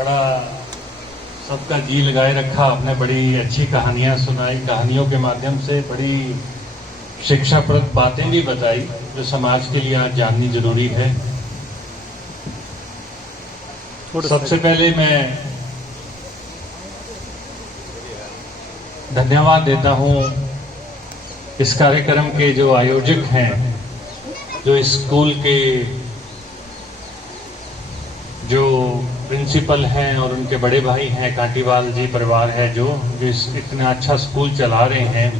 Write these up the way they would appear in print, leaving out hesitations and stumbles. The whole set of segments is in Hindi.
बड़ा सबका जी लगाए रखा। आपने बड़ी अच्छी कहानियां सुनाई, कहानियों के माध्यम से बड़ी शिक्षाप्रद बातें भी बताई जो समाज के लिए आज जाननी जरूरी है। सबसे पहले मैं धन्यवाद देता हूं इस कार्यक्रम के जो आयोजक हैं, जो स्कूल के जो प्रिंसिपल हैं और उनके बड़े भाई हैं, कांटीवाल जी परिवार है जो इतना अच्छा स्कूल चला रहे हैं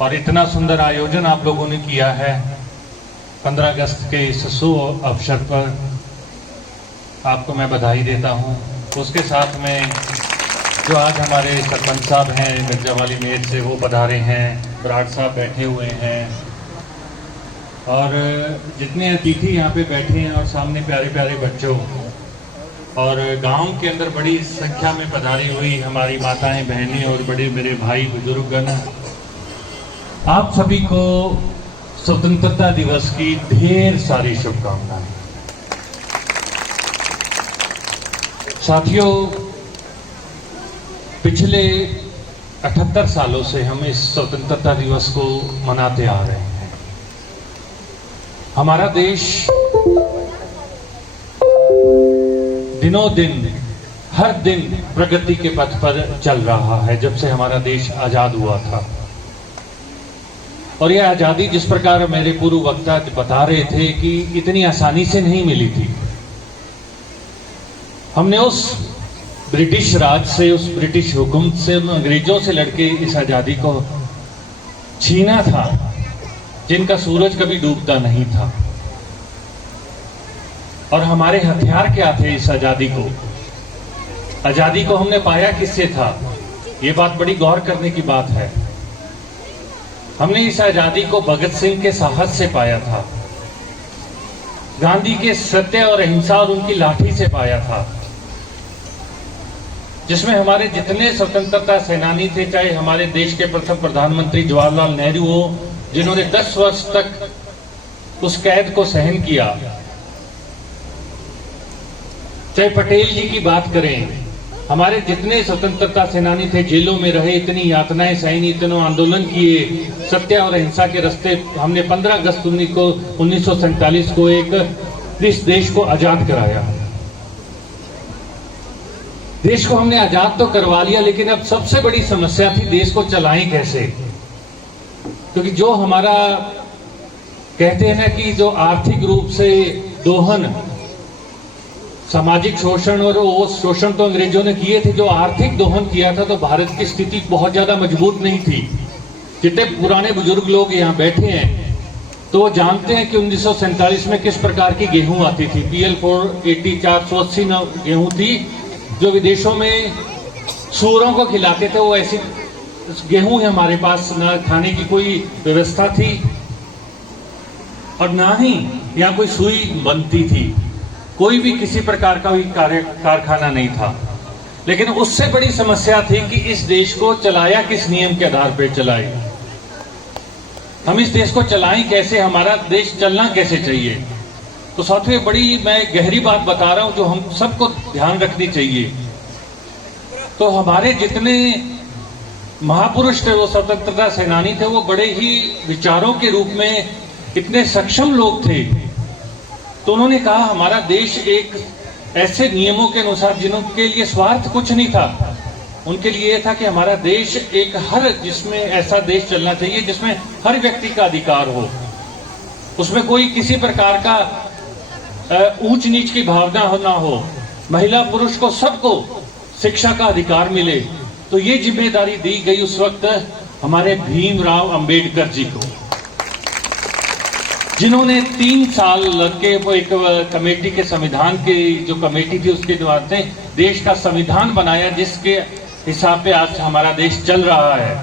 और इतना सुंदर आयोजन आप लोगों ने किया है 15 अगस्त के इस शुभ अवसर पर। आपको मैं बधाई देता हूं। उसके साथ में जो आज हमारे सरपंच साहब हैं मिर्जावाली मेर से, वो पधारे हैं, बराड़ साहब बैठे हुए हैं और जितने अतिथि यहाँ पे बैठे हैं और सामने प्यारे प्यारे बच्चों और गांव के अंदर बड़ी संख्या में पधारी हुई हमारी माताएं बहनें और बड़े मेरे भाई बुजुर्गगण, आप सभी को स्वतंत्रता दिवस की ढेर सारी शुभकामनाएं। साथियों, पिछले 78 सालों से हम इस स्वतंत्रता दिवस को मनाते आ रहे हैं। हमारा देश दिनों दिन हर दिन प्रगति के पथ पर चल रहा है जब से हमारा देश आजाद हुआ था। और यह आजादी जिस प्रकार मेरे पूर्व वक्ता बता रहे थे कि इतनी आसानी से नहीं मिली थी। हमने उस ब्रिटिश राज से, उस ब्रिटिश हुकूमत से, उन अंग्रेजों से लड़के इस आजादी को छीना था जिनका सूरज कभी डूबता नहीं था। और हमारे हथियार क्या थे इस आजादी को? आजादी को हमने पाया किससे था? ये बात बड़ी गौर करने की बात है। हमने इस आजादी को भगत सिंह के साहस से पाया था, गांधी के सत्य और अहिंसा और उनकी लाठी से पाया था, जिसमें हमारे जितने स्वतंत्रता सेनानी थे, चाहे हमारे देश के प्रथम प्रधानमंत्री जवाहरलाल नेहरू हो, जिन्होंने 10 वर्ष तक उस कैद को सहन किया, चाहे पटेल जी की बात करें, हमारे जितने स्वतंत्रता सेनानी थे, जेलों में रहे, इतनी यातनाएं सही, इतने आंदोलन किए, सत्य और अहिंसा के रास्ते हमने 15 अगस्त 1947 को इस देश को आजाद कराया। देश को हमने आजाद तो करवा लिया, लेकिन अब सबसे बड़ी समस्या थी देश को चलाएं कैसे। क्योंकि जो हमारा कहते हैं ना कि जो आर्थिक रूप से दोहन, सामाजिक शोषण, और वो शोषण तो अंग्रेजों ने किए थे, जो आर्थिक दोहन किया था, तो भारत की स्थिति बहुत ज्यादा मजबूत नहीं थी। जितने पुराने बुजुर्ग लोग यहाँ बैठे हैं तो वो जानते हैं कि 1947 में किस प्रकार की गेहूं आती थी। PL 480 480 गेहूं थी जो विदेशों में सूअरों को खिलाते थे। वो ऐसी गेहूं है हमारे पास, ना खाने की कोई व्यवस्था थी और ना ही यहाँ कोई सुई बनती थी, कोई भी किसी प्रकार का भी कारखाना नहीं था। लेकिन उससे बड़ी समस्या थी कि इस देश को चलाया किस नियम के आधार पर चलाए, हम इस देश को चलाएं कैसे, हमारा देश चलना कैसे चाहिए। तो साथियों, बड़ी मैं गहरी बात बता रहा हूं जो हम सबको ध्यान रखनी चाहिए। तो हमारे जितने महापुरुष थे, वो स्वतंत्रता सेनानी थे, वो बड़े ही विचारों के रूप में इतने सक्षम लोग थे। तो उन्होंने कहा हमारा देश एक ऐसे नियमों के अनुसार जिनके लिए स्वार्थ कुछ नहीं था, उनके लिए यह था कि हमारा देश एक जिसमें ऐसा देश चलना चाहिए जिसमें हर व्यक्ति का अधिकार हो, उसमें कोई किसी प्रकार का ऊंच नीच की भावना ना हो, महिला पुरुष को सबको शिक्षा का अधिकार मिले। तो ये जिम्मेदारी दी गई उस वक्त हमारे भीमराव अंबेडकर जी को, जिन्होंने 3 साल लड़के वो एक कमेटी के, संविधान की जो कमेटी थी उसके द्वारा देश का संविधान बनाया, जिसके हिसाब पे आज हमारा देश चल रहा है,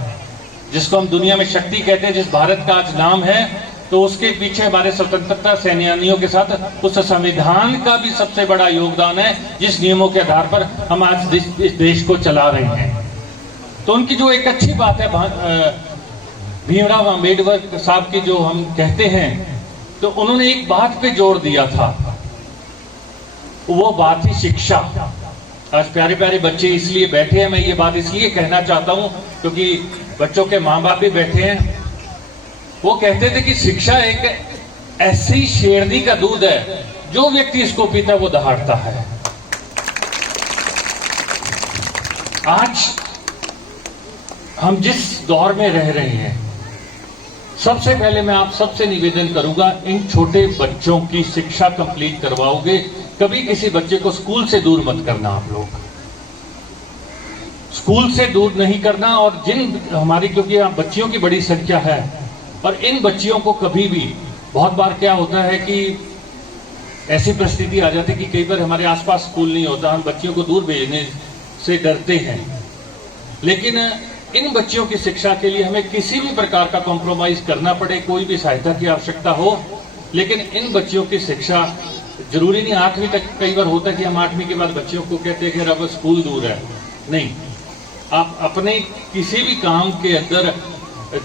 जिसको हम दुनिया में शक्ति कहते हैं, जिस भारत का आज नाम है। तो उसके पीछे हमारे स्वतंत्रता सेनानियों के साथ उस संविधान का भी सबसे बड़ा योगदान है, जिस नियमों के आधार पर हम आज इस देश को चला रहे हैं। तो उनकी जो एक अच्छी बात है, भीमराव अंबेडकर साहब की जो हम कहते हैं, तो उन्होंने एक बात पे जोर दिया था वो बात ही शिक्षा। आज प्यारे प्यारे बच्चे इसलिए बैठे हैं, मैं ये बात इसलिए कहना चाहता हूं क्योंकि बच्चों के माँ बाप भी बैठे हैं। वो कहते थे कि शिक्षा एक ऐसी शेरनी का दूध है, जो व्यक्ति इसको पीता है वो दहाड़ता है। आज हम जिस दौर में रह रहे हैं, सबसे पहले मैं आप सबसे निवेदन करूंगा, इन छोटे बच्चों की शिक्षा कंप्लीट करवाओगे, कभी किसी बच्चे को स्कूल से दूर मत करना। आप लोग स्कूल से दूर नहीं करना। और जिन हमारी, क्योंकि यहाँ बच्चियों की बड़ी संख्या है, और इन बच्चियों को कभी भी, बहुत बार क्या होता है कि ऐसी परिस्थिति आ जाती है कि कई बार हमारे आसपास स्कूल नहीं होता, हम बच्चियों को दूर भेजने से डरते हैं। लेकिन इन बच्चियों की शिक्षा के लिए हमें किसी भी प्रकार का कॉम्प्रोमाइज करना पड़े, कोई भी सहायता की आवश्यकता हो, लेकिन इन बच्चियों की शिक्षा जरूरी नहीं 8वीं तक। कई बार होता है कि हम 8वीं के बाद बच्चियों को कहते हैं कि अब स्कूल दूर है। नहीं, आप अपने किसी भी काम के अंदर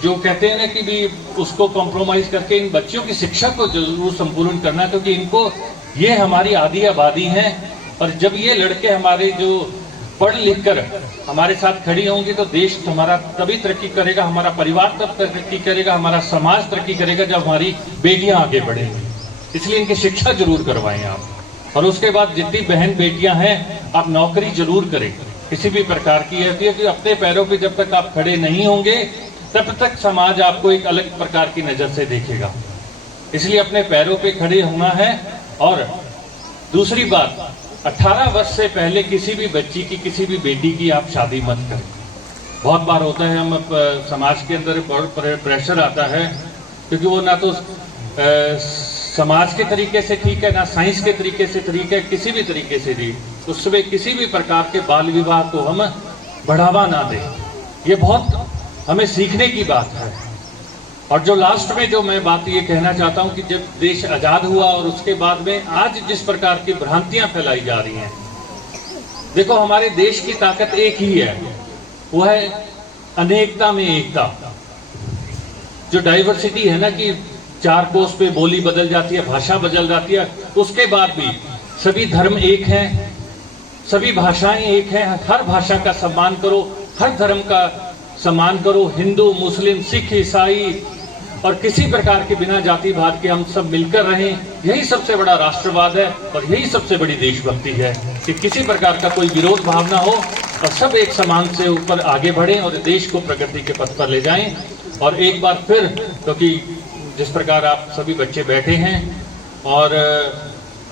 जो कहते हैं ना कि भी उसको कॉम्प्रोमाइज करके इन बच्चियों की शिक्षा को जरूर संपूर्ण करना, क्योंकि इनको, ये हमारी आधी आबादी है। और जब ये लड़के हमारे जो पढ़ लिख कर हमारे साथ खड़ी होंगी तो देश हमारा तभी तरक्की करेगा, हमारा परिवार तब तरक्की करेगा, हमारा समाज तरक्की करेगा जब हमारी बेटियां आगे बढ़ेंगी। इसलिए इनकी शिक्षा जरूर करवाएं आप। और उसके बाद जितनी बहन बेटियां हैं, आप नौकरी जरूर करें किसी भी प्रकार की। होती है कि अपने पैरों पे जब तक आप खड़े नहीं होंगे तब तक समाज आपको एक अलग प्रकार की नजर से देखेगा। इसलिए अपने पैरों पे खड़े होना है। और दूसरी बात, 18 वर्ष से पहले किसी भी बच्ची की, किसी भी बेटी की आप शादी मत करें। बहुत बार होता है, हम समाज के अंदर बहुत प्रेशर आता है, क्योंकि वो ना तो समाज के तरीके से ठीक है, ना साइंस के तरीके से ठीक है, किसी भी तरीके से ठीक। उसमें किसी भी प्रकार के बाल विवाह को हम बढ़ावा ना दें। ये बहुत हमें सीखने की बात है। और जो लास्ट में जो मैं बात ये कहना चाहता हूं कि जब देश आजाद हुआ और उसके बाद में आज जिस प्रकार की भ्रांतियां फैलाई जा रही हैं, देखो हमारे देश की ताकत एक ही है, वो है अनेकता में एकता। जो डाइवर्सिटी है ना कि 4 कोस पे बोली बदल जाती है, भाषा बदल जाती है, उसके बाद भी सभी धर्म एक हैं, सभी भाषाएं एक हैं। हर भाषा का सम्मान करो, हर धर्म का सम्मान करो, हिंदू, मुस्लिम, सिख, ईसाई, और किसी प्रकार के बिना जाति भात के हम सब मिलकर रहें। यही सबसे बड़ा राष्ट्रवाद है और यही सबसे बड़ी देशभक्ति है कि किसी प्रकार का कोई विरोध भावना हो और सब एक समान से ऊपर आगे बढ़ें और देश को प्रगति के पथ पर ले जाएं। और एक बार फिर, क्योंकि जिस प्रकार आप सभी बच्चे बैठे हैं, और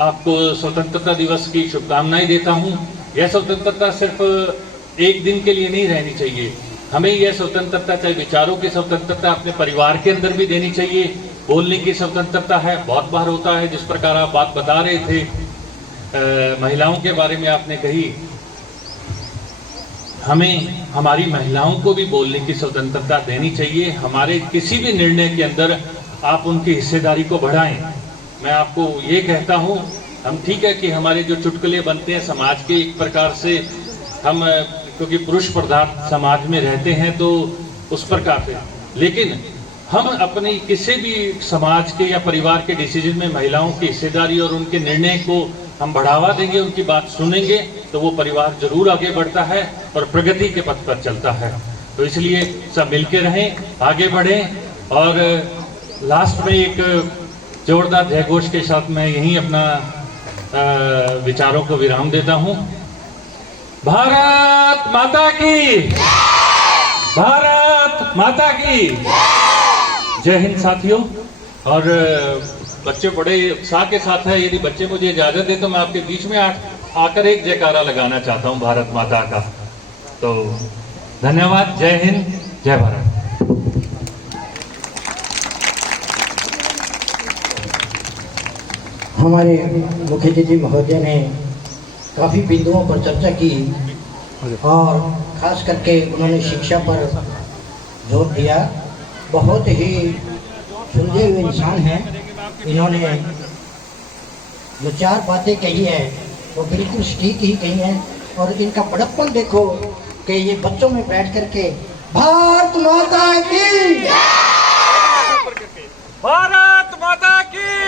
आपको स्वतंत्रता दिवस की शुभकामनाएं देता हूं। यह स्वतंत्रता सिर्फ एक दिन के लिए नहीं रहनी चाहिए, हमें यह स्वतंत्रता, चाहे विचारों की स्वतंत्रता अपने परिवार के अंदर भी देनी चाहिए। बोलने की स्वतंत्रता है, बहुत बार होता है, जिस प्रकार आप बात बता रहे थे महिलाओं के बारे में आपने कही, हमें हमारी महिलाओं को भी बोलने की स्वतंत्रता देनी चाहिए। हमारे किसी भी निर्णय के अंदर आप उनकी हिस्सेदारी को बढ़ाएं। मैं आपको ये कहता हूं, हम ठीक है कि हमारे जो चुटकुले बनते हैं समाज के, एक प्रकार से हम, क्योंकि पुरुष प्रधान समाज में रहते हैं तो उस प्रकार से, लेकिन हम अपनी किसी भी समाज के या परिवार के डिसीजन में महिलाओं की हिस्सेदारी और उनके निर्णय को हम बढ़ावा देंगे, उनकी बात सुनेंगे, तो वो परिवार जरूर आगे बढ़ता है और प्रगति के पथ पर चलता है। तो इसलिए सब मिलके रहें, आगे बढ़ें। और लास्ट में एक जोरदार जयघोष के साथ मैं यहीं अपना विचारों को विराम देता हूं। भारत माता की, भारत माता की जय हिंद साथियों। और बच्चे बड़े उत्साह के साथ है, यदि बच्चे मुझे इजाजत दे तो मैं आपके बीच में आकर एक जयकारा लगाना चाहता हूं भारत माता का। तो धन्यवाद, जय हिंद, जय भारत। हमारे मुख्य अतिथि महोदय ने काफ़ी बिंदुओं पर चर्चा की और खास करके उन्होंने शिक्षा पर जोर दिया। बहुत ही सुलझे हुए इंसान हैं। इन्होंने जो 4 बातें कही है वो बिल्कुल सटीक ही कही हैं। और इनका बड़प्पन देखो कि ये बच्चों में बैठ करके भारत माता की, भारत माता की